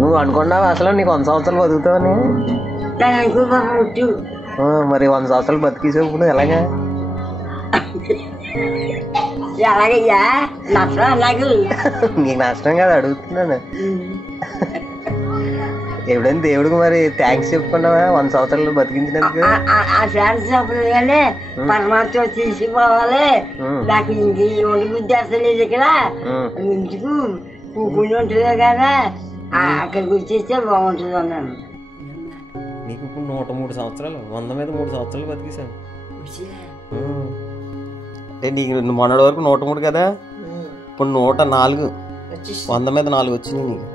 నువ్వు అనుకున్నావు అసలు నీకు 100 సంవత్సరాలు బతుకుతావని? మరి 100 సంవత్సరాలు బతికేసావు ఇప్పుడు ఎలాగా? ఎలాగయ్యా నష్టం అలాగే నీకు నష్టం కాదు అడుగుతున్నాను. ఎప్పుడైనా దేవుడికి మరి థ్యాంక్స్ చెప్పుకున్నావా 100 సంవత్సరాలు బతికించినందుకు? ఆ ఛాన్స్ చెప్పలేదు కానీ పరమాత్మ తీసిపోవాలి. నాకు ఇంక ఒంటి బుద్ధి అసలు లేదు ఇక్కడ. ఇంటికి కూకుని ఉంటుందో కదా అక్కడికి వచ్చేస్తే బాగుంటుంది అన్నాను. నీకు ఇప్పుడు 103 సంవత్సరాలు, 100 మీద 3 సంవత్సరాలు బతికేసాను. అంటే నీకు మొన్నటి వరకు 103 కదా, ఇప్పుడు 104. 100 మీద 4 వచ్చింది నీకు.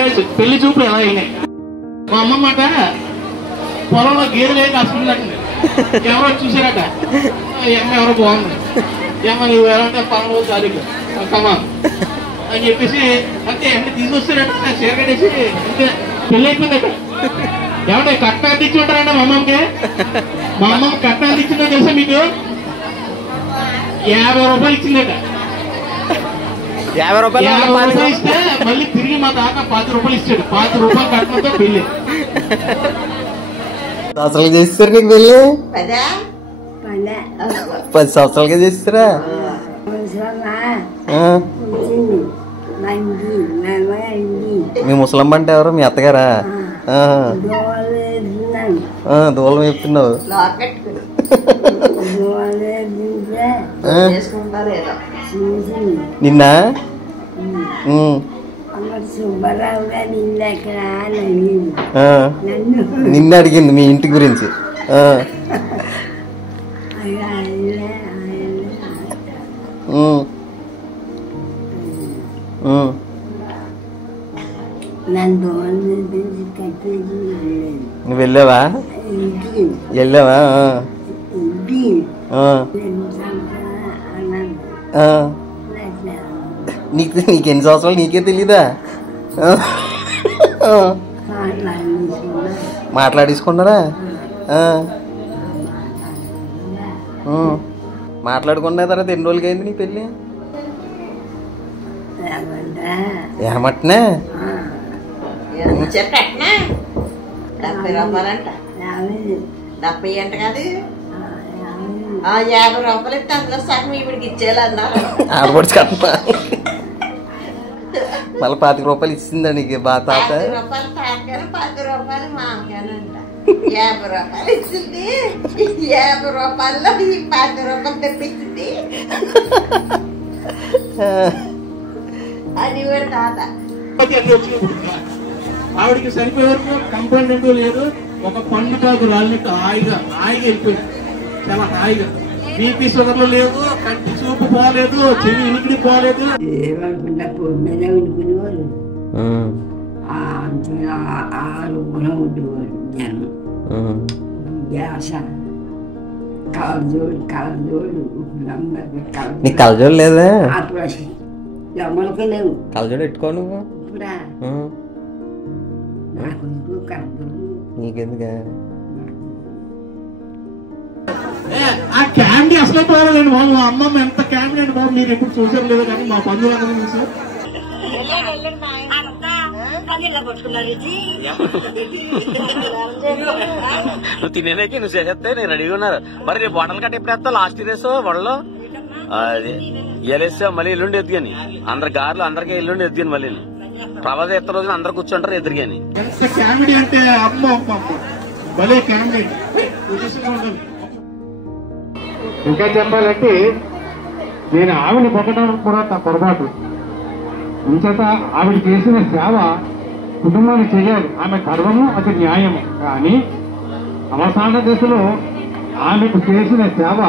మ్యారేజ్ పెళ్లి చూపులు ఎలా అయినాయి. మా అమ్మమ్మ మాట పొలంలో గేదెలు ఏం కాసుకుంటాండి. ఎవరో చూసారట, అమ్మ ఎవరో బాగుంది, ఏమో నువ్వు ఎలా అంటే పొలంలో తారీఖు కమా అని చెప్పేసి అంతే అంటే తీసుకొస్తారట. చీర కట్టేసి అంతే పెళ్లి అయిపోయిందట. ఏమంటే కట్నం తెచ్చి ఉంటారంట మా అమ్మమ్మకి. మా అమ్మమ్మ కట్నం తెచ్చిందో తెలుసా మీకు? 50 రూపాయలు ఇచ్చిందట. 50 రూపాయలు ఇస్తే మళ్ళీ తిరిగి మా తాత 10 రూపాయలు ఇచ్చాడు. 10 రూపాయలు కట్నంతో పెళ్లి. సంవత్సరాలు చేస్తారు నీకు పెళ్ళి? 10 సంవత్సరాలుగా చేస్తారా? మీ ముసలమ్మ అంటే ఎవరు? మీ అత్తగారా? దూలం చెప్తున్నావు. నిన్న నిన్న అడిగింది మీ ఇంటి గురించి. నువ్వు వెళ్ళావా? వెళ్ళావా? నీకెన్ని సంవత్సరాలు నీకే తెలీదా? మాట్లాడేసుకున్నారా? మాట్లాడుకున్న తర్వాత ఎన్ని రోజులకి అయింది నీ పెళ్ళి? ఏమంటున్నా? 70 రూపాయలంట. 70 అంట కాదు, 50 రూపాయలు ఇస్తే అందులో సగం ఇవిడికి ఇచ్చేయాలన్నారు. ఆడపడిచి కట్టమా మళ్ళీ 25 రూపాయలు ఇచ్చిందా నీకు బాగా తాత? 10 రూపాయలు తాతగారు, 10 రూపాయలు మామగారంట. 50 రూపాయలు ఇచ్చింది. 50 రూపాయల్లో ఈ 10 రూపాయలు తెప్పించింది అది కూడా తాత. ఆవిడికి సరిపోయే వరకు కంప్లైంట్ అంటూ లేదు. ఒక పండు కాదు రాళ్ళకి హాయిగా వెళ్ళిపోయింది. చాలా హాయిగా. బీపీ షుగర్లు లేదు, కంటి చూపు పోలేదు, చెవి ఇనికిడి పోలేదు. ఏమనుకుంటా పొద్దునే ఉండుకునేవాళ్ళు, ఉండేవాళ్ళు. గ్యాస కలజోడు నీకు కలజోడు లేదా? అమ్మలకే లేవు. కలజోడు పెట్టుకో నువ్వు. ఇప్పుడా నాకు నీకెందుకా? ఆ క్యామిడీ అసలు పోవాలండి బాబు. మా అమ్మమ్మ ఎంత క్యామిడీ అండి బాబు. మీరు ఎప్పుడు చూసారు లేదు కానీ మా బంధువులందరూ చూసారు. నువ్వు తినేదానికి నువ్వు చేసేస్తే నేను రెడీగా ఉన్నారు. మరి రేపు బాటలు కట్ట ఎప్పుడు వేస్తావు? లాస్ట్ రేసు వడలో అది ఇయలేస్తా మళ్ళీ ఎల్లుండి ఎత్తుగాని అందరి గారులు అందరికీ ఎల్లుండి ఎత్తుగాని మళ్ళీ ప్రభాత ఎత్త రోజున అందరు కూర్చుంటారు ఎదురుగాని. ఎంత క్యామిడీ అంటే అమ్మ భలే క్యామిడీ. ఇంకా చెప్పాలంటే నేను ఆవిడ పొగడం కూడా పొరపాటు. ఇంచేత ఆవిడ చేసిన సేవ కుటుంబాన్ని చేయాలి. ఆమె గర్వము, అది న్యాయము. కానీ అవసాన దశలో ఆమెకు చేసిన సేవ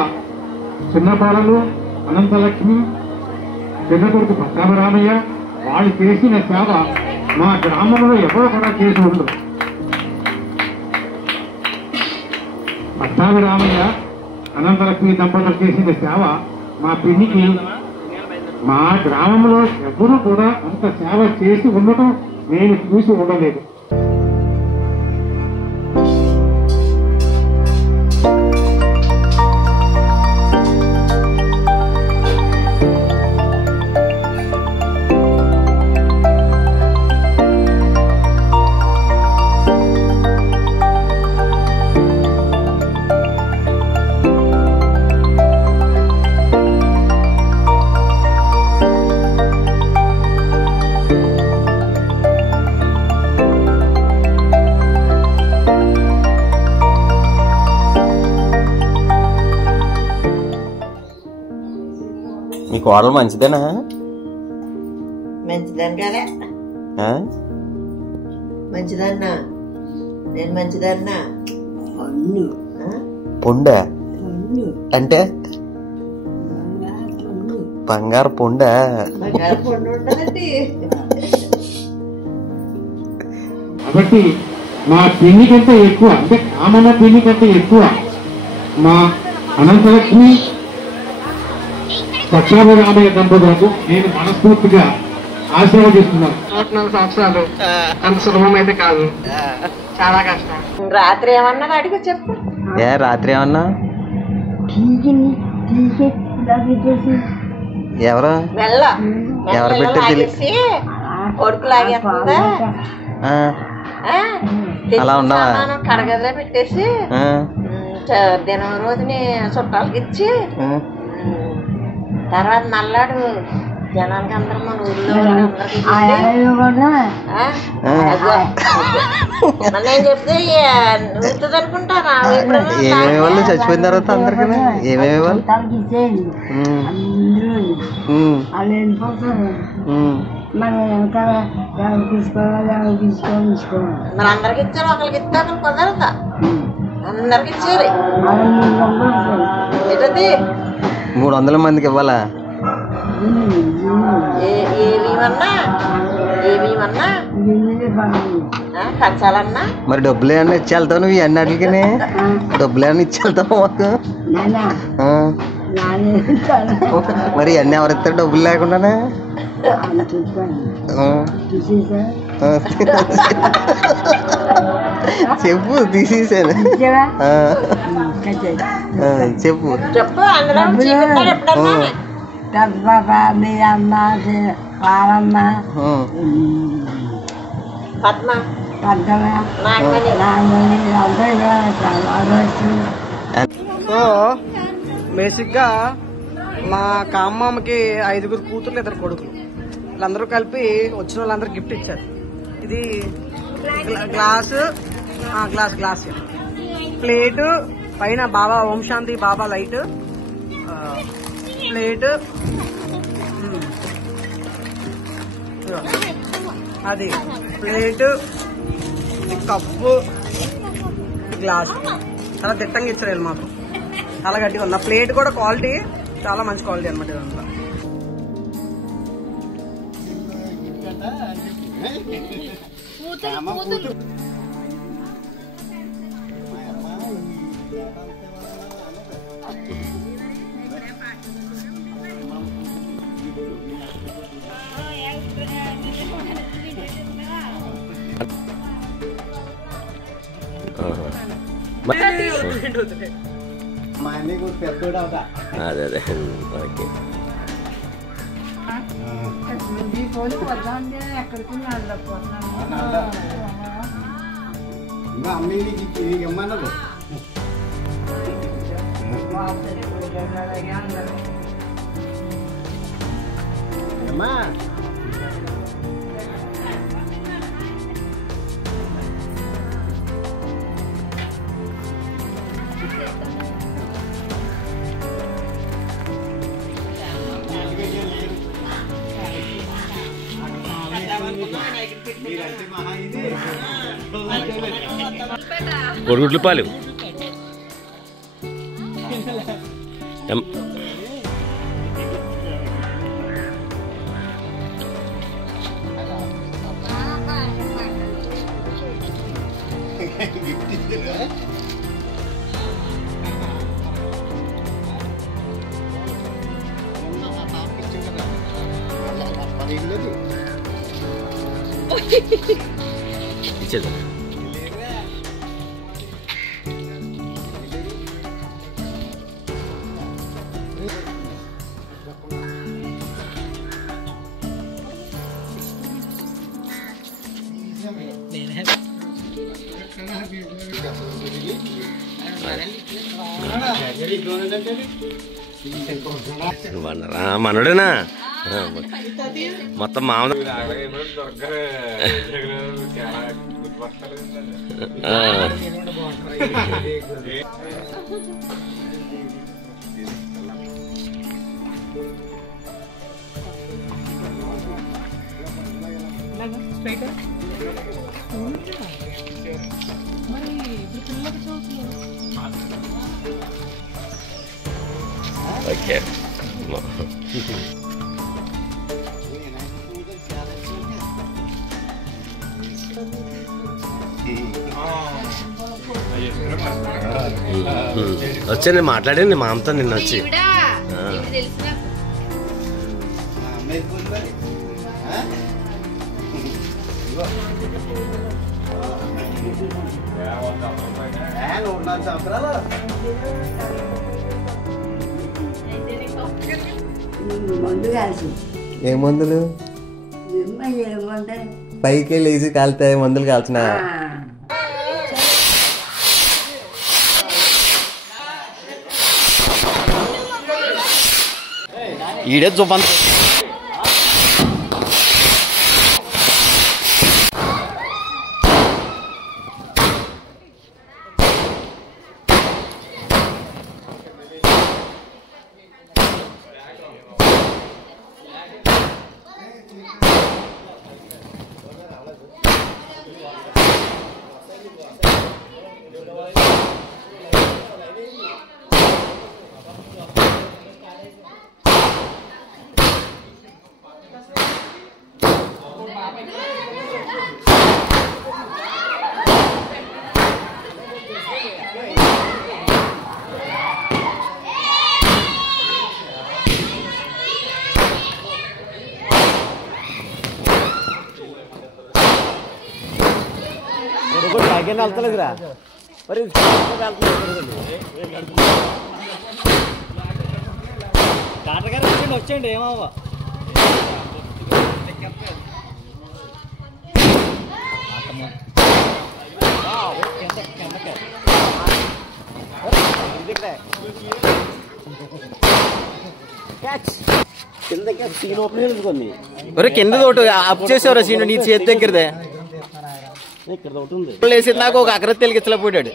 చిన్నపాలలు, అనంతలక్ష్మి, పెద్ద కొడుకు పట్టాభిరామయ్య వాళ్ళు చేసిన సేవ మా గ్రామంలో ఎవరో కూడా చేసి ఉండరు. పట్టాభిరామయ్య, అనంతలక్ష్మి దంపతులు చేసిన సేవ మా పిన్నికి మా గ్రామంలో ఎవరు కూడా అంత సేవ చేసి ఉండటం నేను చూసి ఉండలేదు. మీ కోడలు మంచిదేనా? మంచిదాన్ని కదా, మంచిదన్నా. నేను మంచిదన్నా. పొండ అంటే బంగారు పొండ. బంగారు పొండు ఉంటుందండి. కాబట్టి మా పిన్ని కంటే ఎక్కువ, అంటే అమ్మమ్మ పిన్ని కంటే ఎక్కువ మా అనంతలక్ష్మి పక్షాభరామయ్య దంపతులకు నేను మనస్ఫూర్తిగా ఆశీర్వదిస్తున్నాను. 4 సంవత్సరాలు అంత సులభం అయితే కాదు, చాలా కష్టం. రాత్రి ఏమన్నా అడిగి చెప్పు. రాత్రి ఏమన్నా ఎవరు ఎవరు పెట్టేసి కొడుకు లాగేస్తుందా అలా ఉండవా? కడగదిలో పెట్టేసి దినం రోజుని చుట్టాలకి ఇచ్చి తర్వాత మళ్ళాడు జనాలకి అందరూ మన ఊళ్ళో నేను చెప్తే ఉంటుంది అనుకుంటారా? ఏమేమి వాళ్ళు చచ్చిపోయిన తర్వాత అందరికీ ఏమేమి వాళ్ళు మరి అందరికి ఇచ్చారు, ఒకరికి ఇస్తే ఒకరికి కుదరదా? అందరికి ఇచ్చారు. ఏంటది 300 మందికి ఇవ్వాలా? ఏమన్నా ఖర్చాలన్నా మరి డబ్బులు ఏమన్నా ఇచ్చి వెళ్తావు నువ్వు? ఇవన్నీ అన్నిటికీ డబ్బులు ఏమన్నా ఇచ్చి వెళ్తావు మాకు? మరి ఇవన్నీ ఎవరిస్తారు డబ్బులు లేకుండానే? చెప్పు, తీసేసాను. చెప్పు చెప్పు. అందులో పద్మ సో బేసిక్గా మా కామ్మమ్మకి 5 కూతుర్లు 2 కొడుకులు, వీళ్ళందరూ కలిపి వచ్చిన వాళ్ళందరూ గిఫ్ట్ ఇచ్చారు. ఇది గ్లాస్ ప్లేటు, పైన బాబా ఓం శాంతి బాబా లైట్, ప్లేట్, అది ప్లేటు, కప్పు, గ్లాస్ చాలా దిట్టంగా ఇచ్చారు వీళ్ళు మాత్రం. చాలా గట్టిగా ఉంది. ప్లేట్ కూడా క్వాలిటీ చాలా మంచి క్వాలిటీ అనమాట ఇదంతా. అదే అదే ఓకే. కొడుగుడ్లు పాలు ఇచ్చేదా? మనోడేనా మొత్తం మామూలు ఓకే. వచ్చా నేను మాట్లాడాను మా అమ్మతో నిన్న వచ్చి మందు కాల్చి ఏ మందులు ఏమంటాయి పైకి లేచి కాలుతాయి మందులు కాల్చిన ఈడే చూపంత వెళ్తలేదురా మరి డాక్టర్ గారు వచ్చండి ఏమవ్వ కింద తోటి అప్ చేసేవరా సీను నీ చేతి దగ్గరదే ఇక్కడ ఒకటి ఉంది నాకు ఒక అగ్రత్ తెలిగిచ్చలేకపోయాడు.